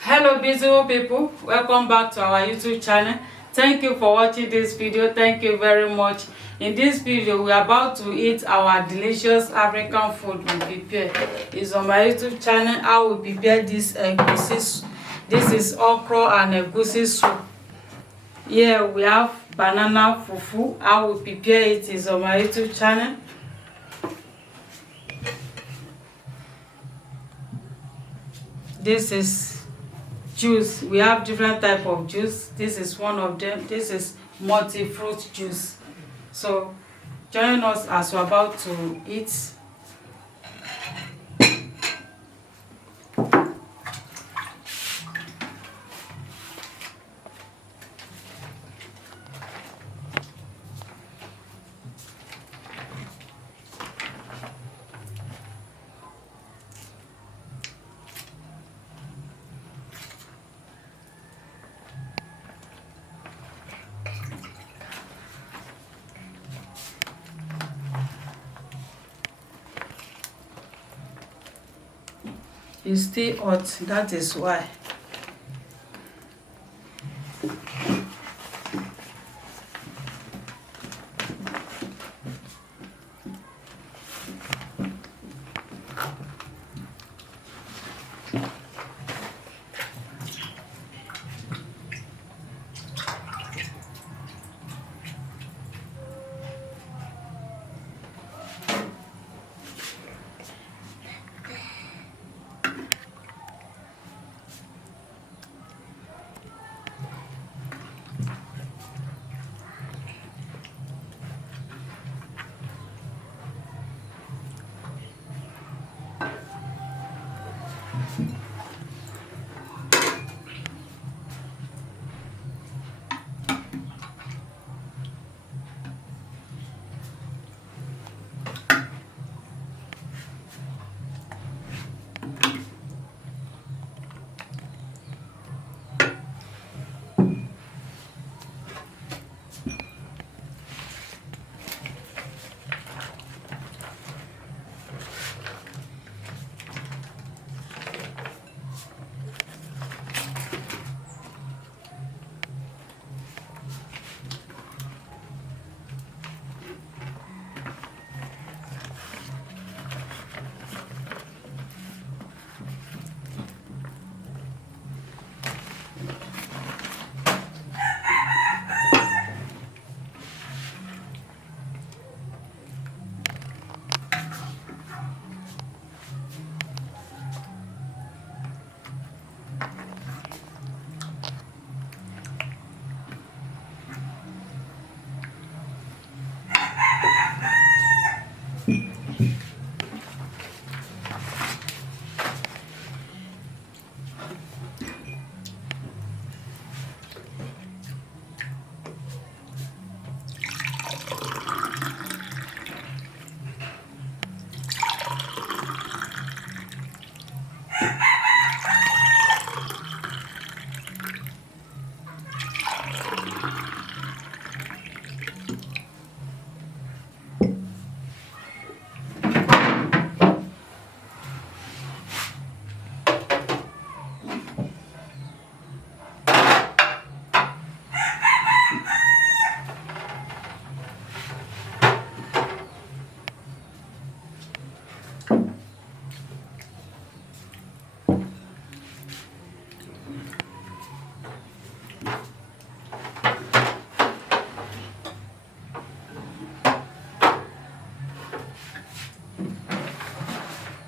Hello beautiful people, welcome back to our YouTube channel. Thank you for watching this video. Thank you very much. In this video we are about to eat our delicious African food we prepare. It's on my YouTube channel how we prepare this egusi. This is okra and egusi soup. Here we have banana fufu. How we prepare it is on my YouTube channel. This is juice. We have different type of juice. This is one of them. This is multi-fruit juice. So join us as we're about to eat. It's still hot, that is why.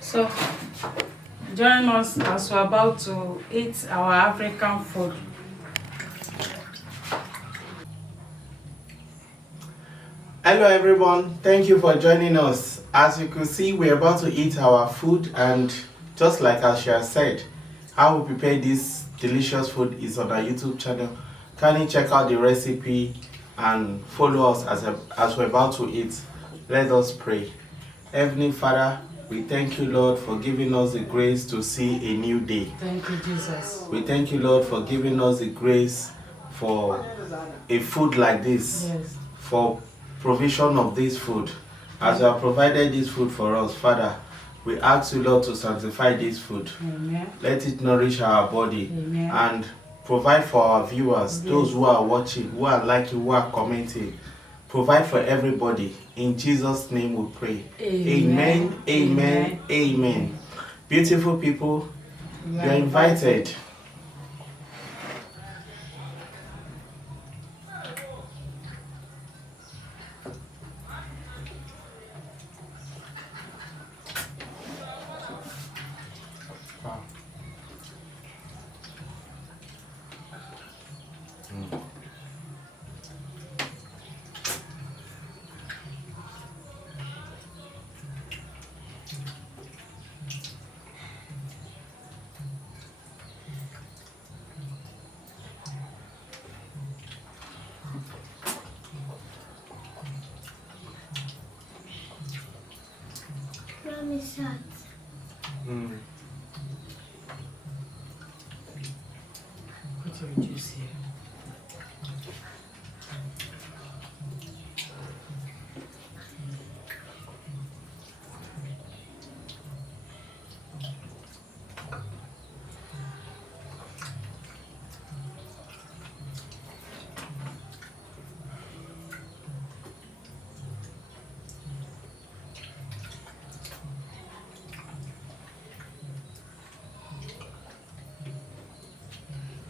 So join us as we're about to eat our African food. Hello everyone, thank you for joining us. As you can see, we're about to eat our food, and just like Ashia said, how we prepare this delicious food is on our YouTube channel. Kindly check out the recipe and follow us as we're about to eat. Let us pray. Heavenly Father, we thank you, Lord, for giving us the grace to see a new day. Thank you, Jesus. We thank you, Lord, for giving us the grace for a food like this, Yes. for provision of this food. As you have provided this food for us, Father, We ask you, Lord, to sanctify this food. Amen. Let it nourish our body. Amen. And provide for our viewers, Yes. those who are watching, who are liking, who are commenting. Provide for everybody. In Jesus' name we pray. Amen. Amen. Amen. Amen. Beautiful people, you are invited. Wow. Promise that. Mm. Put your juice here.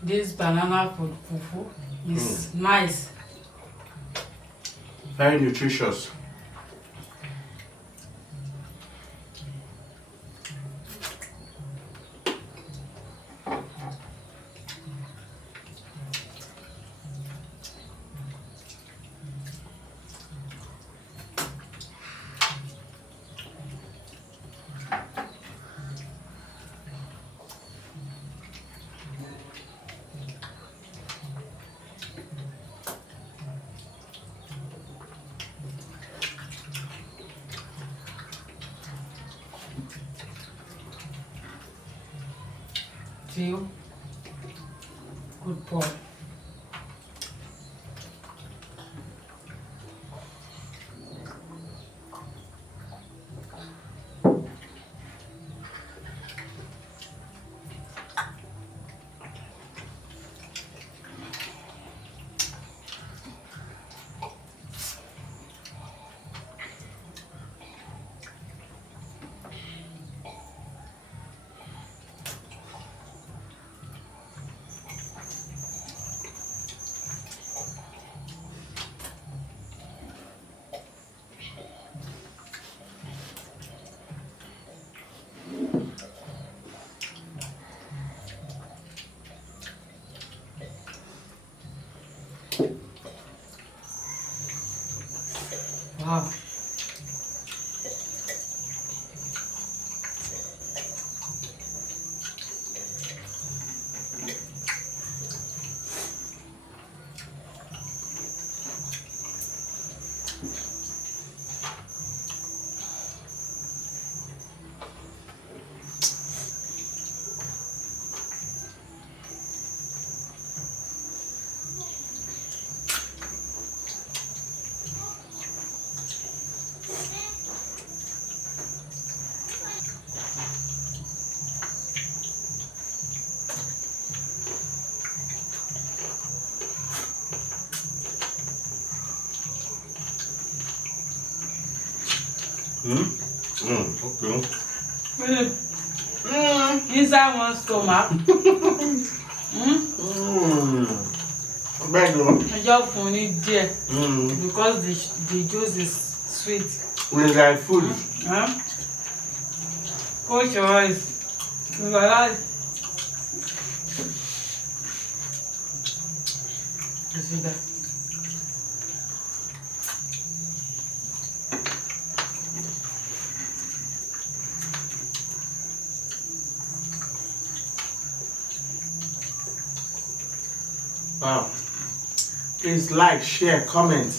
This banana fufu is nice. Very nutritious. Chill. Good boy. Wow. Okay. Inside one stomach. Beg you. I just fún ní díẹ̀ Mm. because the juice is sweet. We like food. Huh? Close your eyes. You are right. You see that? Wow. Please like, share, comment.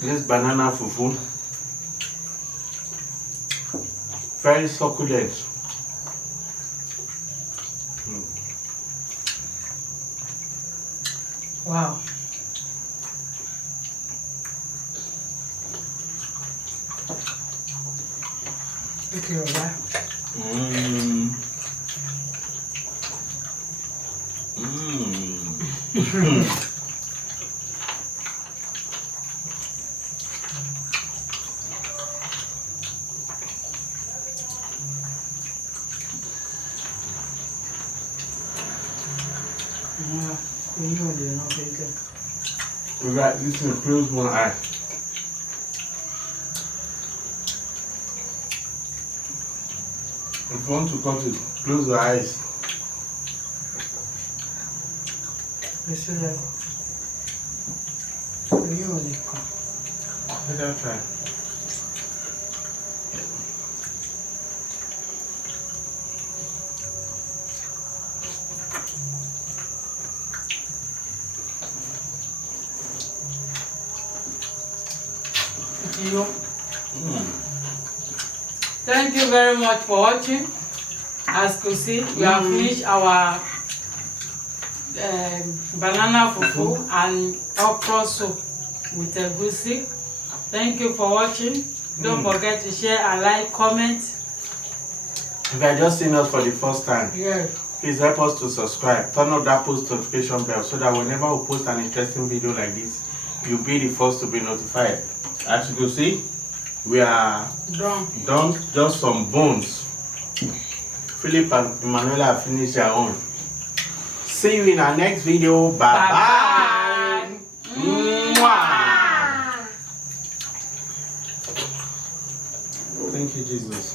This banana fufu, very succulent. Wow. Okay, alright. Yeah, you know they're not very good. Right, this will close one eye. If you want to cut it, close your eyes. I see that. You know they come. Let her try. You. Thank you very much for watching. As you could see, we have finished our banana fufu and okra soup with egusi. Thank you for watching. Don't forget to share and like, comment. If you are just seeing us for the first time, Yes. please help us to subscribe. Turn on that post notification bell so that whenever we post an interesting video like this, you'll be the first to be notified. As you can see, we are done. Just some bones. Philip and Emanuela have finished their own. See you in our next video. Bye bye. Mwah. Thank you, Jesus.